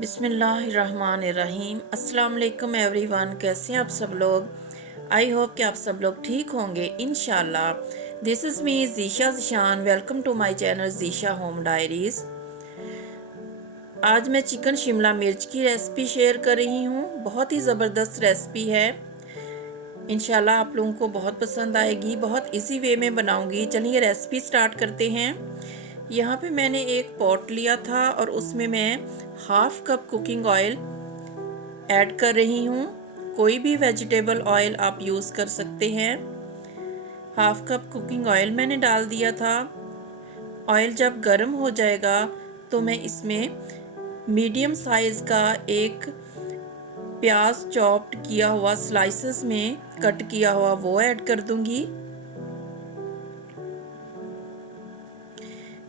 बिस्मिल्लाहिर्रहमानिर्रहीम। अस्सलाम वालेकुम एवरीवन, कैसे हैं आप सब लोग। आई होप कि आप सब लोग ठीक होंगे इंशाल्लाह। This is me Zeesha Zeeshan. Welcome to my channel Zeesha home diaries. आज मैं चिकन शिमला मिर्च की रेसिपी शेयर कर रही हूँ। बहुत ही ज़बरदस्त रेसिपी है, इंशाल्लाह आप लोगों को बहुत पसंद आएगी। बहुत इजी वे में बनाऊंगी। चलिए रेसिपी स्टार्ट करते हैं। यहाँ पे मैंने एक पॉट लिया था और उसमें मैं half cup cooking oil add कर रही हूँ। कोई भी वेजिटेबल ऑयल आप यूज़ कर सकते हैं। हाफ कप कुकिंग ऑयल मैंने डाल दिया था। ऑयल जब गर्म हो जाएगा तो मैं इसमें मीडियम साइज़ का एक प्याज चॉप्ड किया हुआ स्लाइसेस में कट किया हुआ वो ऐड कर दूंगी।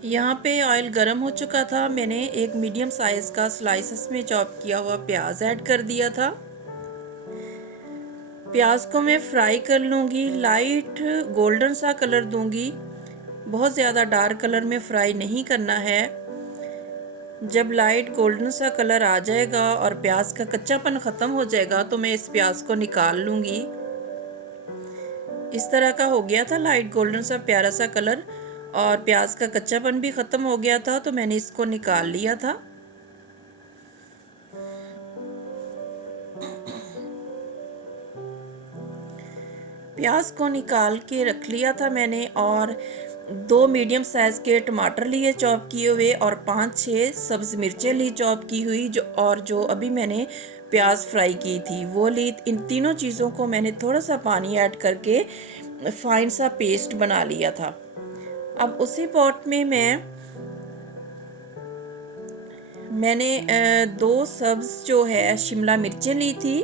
यहाँ पे ऑयल गर्म हो चुका था। मैंने एक मीडियम साइज़ का स्लाइसेस में चॉप किया हुआ प्याज ऐड कर दिया था। प्याज को मैं फ्राई कर लूँगी। लाइट गोल्डन सा कलर दूंगी। बहुत ज़्यादा डार्क कलर में फ्राई नहीं करना है। जब लाइट गोल्डन सा कलर आ जाएगा और प्याज का कच्चापन ख़त्म हो जाएगा तो मैं इस प्याज को निकाल लूँगी। इस तरह का हो गया था, लाइट गोल्डन सा प्यारा सा कलर और प्याज का कच्चापन भी ख़त्म हो गया था, तो मैंने इसको निकाल लिया था। प्याज को निकाल के रख लिया था मैंने और 2 मीडियम साइज़ के टमाटर लिए चॉप किए हुए और 5-6 सब्ज़ मिर्चें ली चॉप की हुई, जो अभी मैंने प्याज फ्राई की थी वो ली। इन तीनों चीज़ों को मैंने थोड़ा सा पानी ऐड करके फाइन सा पेस्ट बना लिया था। अब उसी पॉट में मैंने 2 सब्ज़ जो है शिमला मिर्चें ली थी,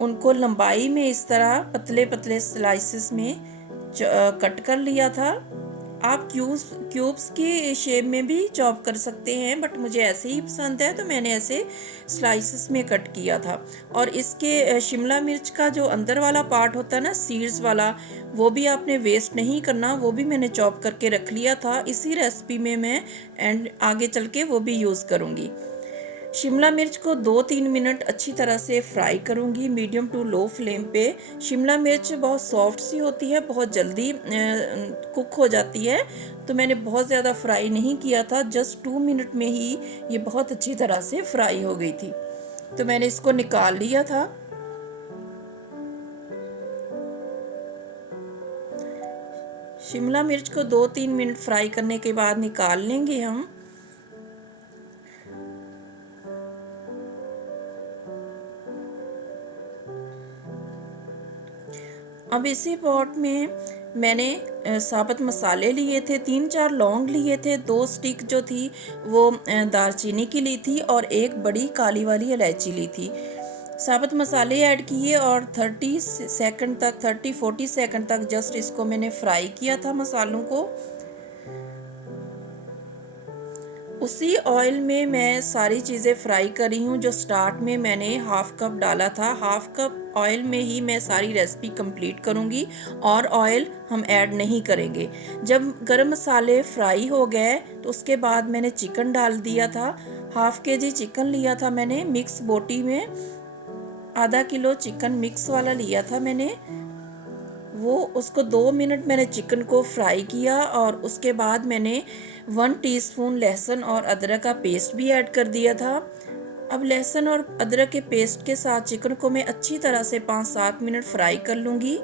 उनको लंबाई में इस तरह पतले पतले स्लाइसेस में कट कर लिया था। आप क्यूब्स की शेप में भी चॉप कर सकते हैं, बट मुझे ऐसे ही पसंद है तो मैंने ऐसे स्लाइसेस में कट किया था। और इसके शिमला मिर्च का जो अंदर वाला पार्ट होता है ना, सीड्स वाला, वो भी आपने वेस्ट नहीं करना, वो भी मैंने चॉप करके रख लिया था। इसी रेसिपी में मैं एंड आगे चल के वो भी यूज़ करूँगी। शिमला मिर्च को 2-3 मिनट अच्छी तरह से फ्राई करूंगी मीडियम टू लो फ्लेम पे। शिमला मिर्च बहुत सॉफ्ट सी होती है, बहुत जल्दी कुक हो जाती है, तो मैंने बहुत ज़्यादा फ्राई नहीं किया था। जस्ट 2 मिनट में ही ये बहुत अच्छी तरह से फ्राई हो गई थी, तो मैंने इसको निकाल लिया था। शिमला मिर्च को 2-3 मिनट फ्राई करने के बाद निकाल लेंगे हम। अब इसी पॉट में मैंने साबुत मसाले लिए थे। 3-4 लौंग लिए थे, 2 स्टिक जो थी वो दालचीनी की ली थी और एक बड़ी काली वाली इलायची ली थी। साबुत मसाले ऐड किए और 30-40 सेकंड तक जस्ट इसको मैंने फ्राई किया था मसालों को। उसी ऑयल में मैं सारी चीज़ें फ्राई कर रही हूँ जो स्टार्ट में मैंने हाफ कप डाला था। हाफ कप ऑयल में ही मैं सारी रेसिपी कंप्लीट करूँगी और ऑयल हम ऐड नहीं करेंगे। जब गरम मसाले फ्राई हो गए तो उसके बाद मैंने चिकन डाल दिया था। हाफ केजी चिकन लिया था मैंने मिक्स बोटी में। आधा किलो चिकन मिक्स वाला लिया था मैंने। वो उसको 2 मिनट मैंने चिकन को फ्राई किया और उसके बाद मैंने 1 टीस्पून लहसुन और अदरक का पेस्ट भी ऐड कर दिया था। अब लहसुन और अदरक के पेस्ट के साथ चिकन को मैं अच्छी तरह से 5-7 मिनट फ्राई कर लूँगी।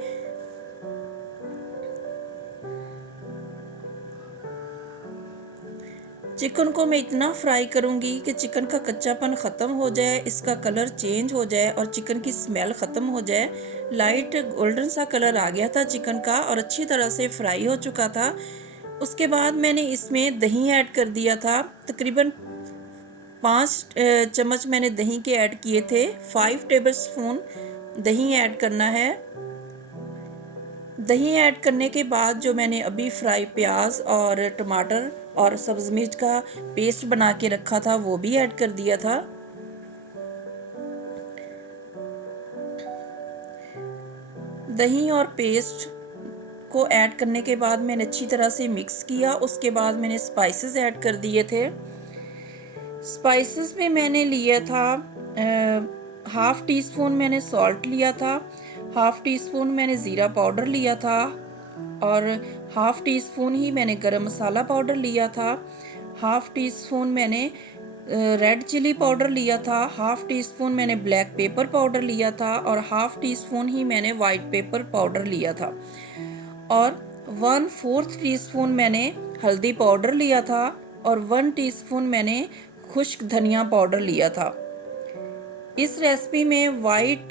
चिकन को मैं इतना फ्राई करूँगी कि चिकन का कच्चापन ख़त्म हो जाए, इसका कलर चेंज हो जाए और चिकन की स्मेल ख़त्म हो जाए। लाइट गोल्डन सा कलर आ गया था चिकन का और अच्छी तरह से फ्राई हो चुका था। उसके बाद मैंने इसमें दही ऐड कर दिया था। तकरीबन 5 चम्मच मैंने दही के ऐड किए थे। 5 टेबल स्पून दही ऐड करना है। दही ऐड करने के बाद जो मैंने अभी फ्राई प्याज और टमाटर और सब्ज़ मिर्च का पेस्ट बना के रखा था वो भी ऐड कर दिया था। दही और पेस्ट को ऐड करने के बाद मैंने अच्छी तरह से मिक्स किया। उसके बाद मैंने स्पाइसेस ऐड कर दिए थे। स्पाइसेस में मैंने लिया था हाफ टी स्पून मैंने सॉल्ट लिया था, हाफ टी स्पून मैंने ज़ीरा पाउडर लिया था, और हाफ टी स्पून ही मैंने गरम मसाला पाउडर लिया था, हाफ टी स्पून मैंने रेड चिली पाउडर लिया था, हाफ टी स्पून मैंने ब्लैक पेपर पाउडर लिया था, और हाफ टी स्पून ही मैंने वाइट पेपर पाउडर लिया था, और 1/4 टीस्पून मैंने हल्दी पाउडर लिया था, और 1 टीस्पून मैंने खुश्क धनिया पाउडर लिया था। इस रेसिपी में वाइट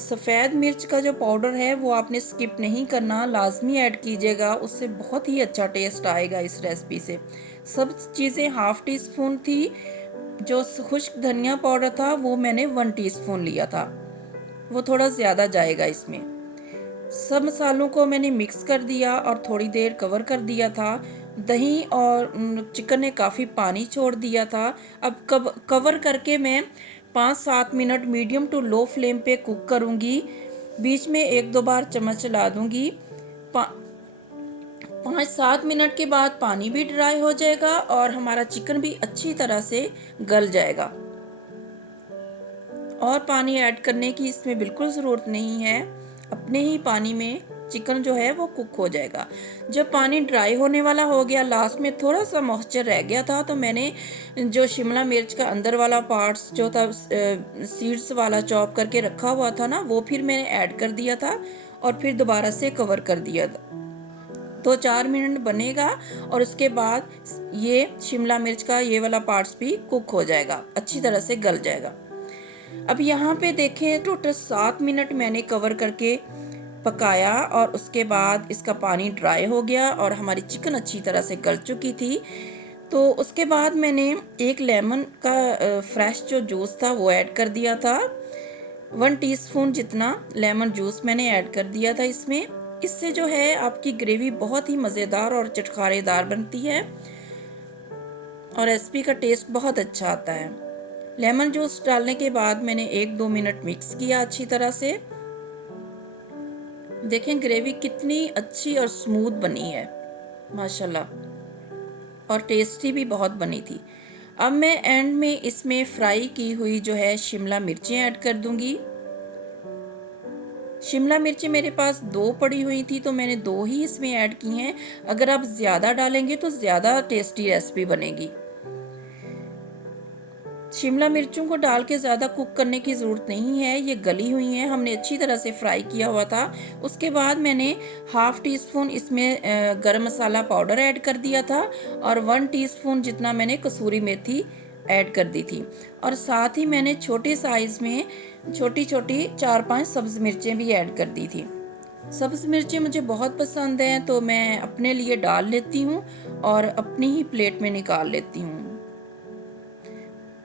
सफ़ेद मिर्च का जो पाउडर है वो आपने स्किप नहीं करना, लाजमी ऐड कीजिएगा, उससे बहुत ही अच्छा टेस्ट आएगा इस रेसिपी से। सब चीज़ें हाफ टी स्पून थी। जो खुश्क धनिया पाउडर था वो मैंने 1 टीस्पून लिया था, वो थोड़ा ज़्यादा जाएगा इसमें। सब मसालों को मैंने मिक्स कर दिया और थोड़ी देर कवर कर दिया था। दही और चिकन ने काफ़ी पानी छोड़ दिया था। अब कवर करके मैं 5-7 minute medium to low flame पे कुक करूँगी। बीच में 1-2 बार चम्मच चला दूँगी। 5-7 मिनट के बाद पानी भी ड्राई हो जाएगा और हमारा चिकन भी अच्छी तरह से गल जाएगा। और पानी ऐड करने की इसमें बिल्कुल ज़रूरत नहीं है, अपने ही पानी में चिकन जो है वो कुक हो जाएगा। जब पानी ड्राई होने वाला हो गया, लास्ट में थोड़ा सा मॉइस्चर रह गया था, तो मैंने जो शिमला मिर्च का अंदर वाला पार्ट्स जो था सीड्स वाला चॉप करके रखा हुआ था ना, वो फिर मैंने ऐड कर दिया था और फिर दोबारा से कवर कर दिया था। 2-4 मिनट बनेगा और उसके बाद ये शिमला मिर्च का ये वाला पार्ट्स भी कुक हो जाएगा, अच्छी तरह से गल जाएगा। अब यहाँ पे देखें, टोटल 7 मिनट मैंने कवर करके पकाया और उसके बाद इसका पानी ड्राई हो गया और हमारी चिकन अच्छी तरह से गल चुकी थी। तो उसके बाद मैंने एक लेमन का फ्रेश जो जूस था वो ऐड कर दिया था। 1 टीस्पून जितना लेमन जूस मैंने ऐड कर दिया था इसमें। इससे जो है आपकी ग्रेवी बहुत ही मज़ेदार और चटखारेदार बनती है और रेसिपी का टेस्ट बहुत अच्छा आता है। लेमन जूस डालने के बाद मैंने 1-2 मिनट मिक्स किया अच्छी तरह से। देखें ग्रेवी कितनी अच्छी और स्मूथ बनी है माशाल्लाह, और टेस्टी भी बहुत बनी थी। अब मैं एंड में इसमें फ्राई की हुई जो है शिमला मिर्चें ऐड कर दूंगी। शिमला मिर्चें मेरे पास 2 पड़ी हुई थी तो मैंने 2 ही इसमें ऐड की हैं। अगर आप ज़्यादा डालेंगे तो ज़्यादा टेस्टी रेसिपी बनेगी। शिमला मिर्चों को डाल के ज़्यादा कुक करने की ज़रूरत नहीं है, ये गली हुई हैं, हमने अच्छी तरह से फ्राई किया हुआ था। उसके बाद मैंने हाफ टी स्पून इसमें गरम मसाला पाउडर ऐड कर दिया था और 1 टीस्पून जितना मैंने कसूरी मेथी ऐड कर दी थी, और साथ ही मैंने छोटे साइज़ में छोटी छोटी 4-5 सब्ज़ मिर्चें भी ऐड कर दी थी। सब्ज़ मिर्चें मुझे बहुत पसंद हैं तो मैं अपने लिए डाल लेती हूँ और अपनी ही प्लेट में निकाल लेती हूँ,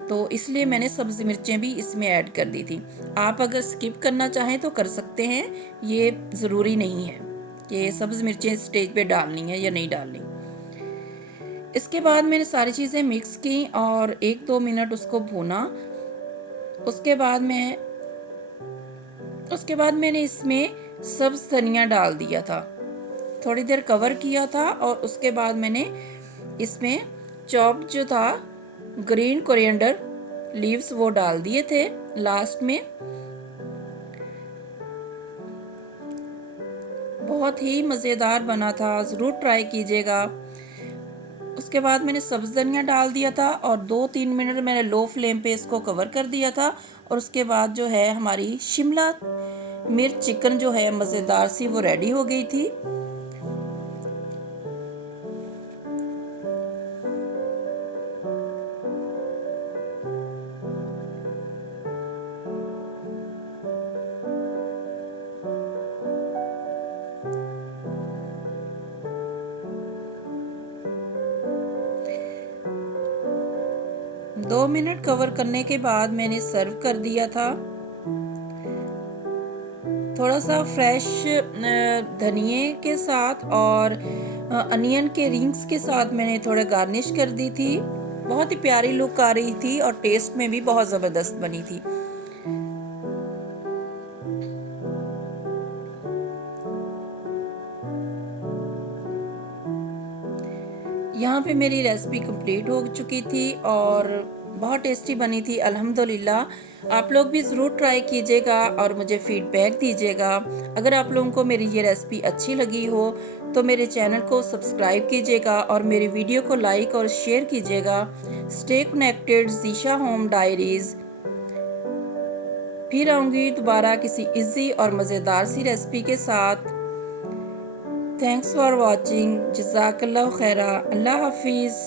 तो इसलिए मैंने सब्ज़ी मिर्चें भी इसमें ऐड कर दी थी। आप अगर स्किप करना चाहें तो कर सकते हैं, ये ज़रूरी नहीं है कि सब्ज़ मिर्चें स्टेज पे डालनी है या नहीं डालनी। इसके बाद मैंने सारी चीज़ें मिक्स की और 1-2 मिनट उसको भूना। उसके बाद मैंने इसमें सब्ज़ धनिया डाल दिया था, थोड़ी देर कवर किया था और उसके बाद मैंने इसमें चॉप जो था ग्रीन कोरिएंडर लीव्स वो डाल दिए थे लास्ट में। बहुत ही मज़ेदार बना था, ज़रूर ट्राई कीजिएगा। उसके बाद मैंने सब्ज़ धनिया डाल दिया था और 2-3 मिनट मैंने लो फ्लेम पे इसको कवर कर दिया था, और उसके बाद जो है हमारी शिमला मिर्च चिकन जो है मज़ेदार सी वो रेडी हो गई थी। दो मिनट कवर करने के बाद मैंने सर्व कर दिया था। थोड़ा सा फ्रेश धनिए के साथ और अनियन के रिंग्स के साथ मैंने थोड़ा गार्निश कर दी थी। बहुत ही प्यारी लुक आ रही थी और टेस्ट में भी बहुत ज़बरदस्त बनी थी। यहाँ पे मेरी रेसिपी कंप्लीट हो चुकी थी और बहुत टेस्टी बनी थी अल्हम्दुलिल्लाह। आप लोग भी ज़रूर ट्राई कीजिएगा और मुझे फीडबैक दीजिएगा। अगर आप लोगों को मेरी ये रेसिपी अच्छी लगी हो तो मेरे चैनल को सब्सक्राइब कीजिएगा और मेरी वीडियो को लाइक और शेयर कीजिएगा। Stay connected Zeesha home diaries. फिर आऊँगी दोबारा किसी इजी और मज़ेदार सी रेसिपी के साथ। Thanks for watching. जज़ाकल्लाह खैरा। अल्लाह हाफिज़।